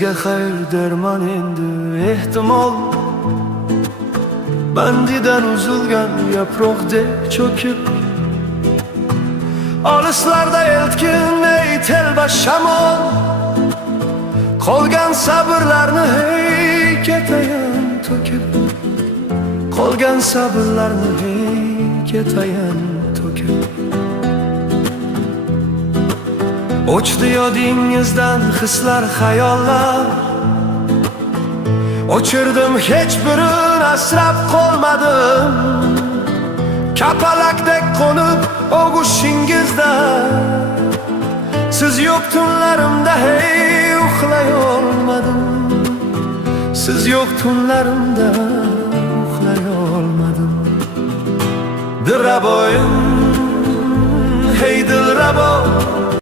bizga xayr derman endi ehtimol. Bandidan uzilgan yaproqdek cho'kib, olislarda eltkin ey telba shamol. Qolgan sabrlarni hey ketayin to'kib, qolgan sabrlarni hey ketayin to'kib. O'chdi yodingizdan hislar, xayollar. O'chirdim, hech birini asrab qolmadim. Kapalakdek qo'nib og'ushingizda, siz yo'q tunlarimda hey uxlay olmadim. Siz yo'q tunlarimda uxlay olmadim. Dilraboyim, hey dilrabo,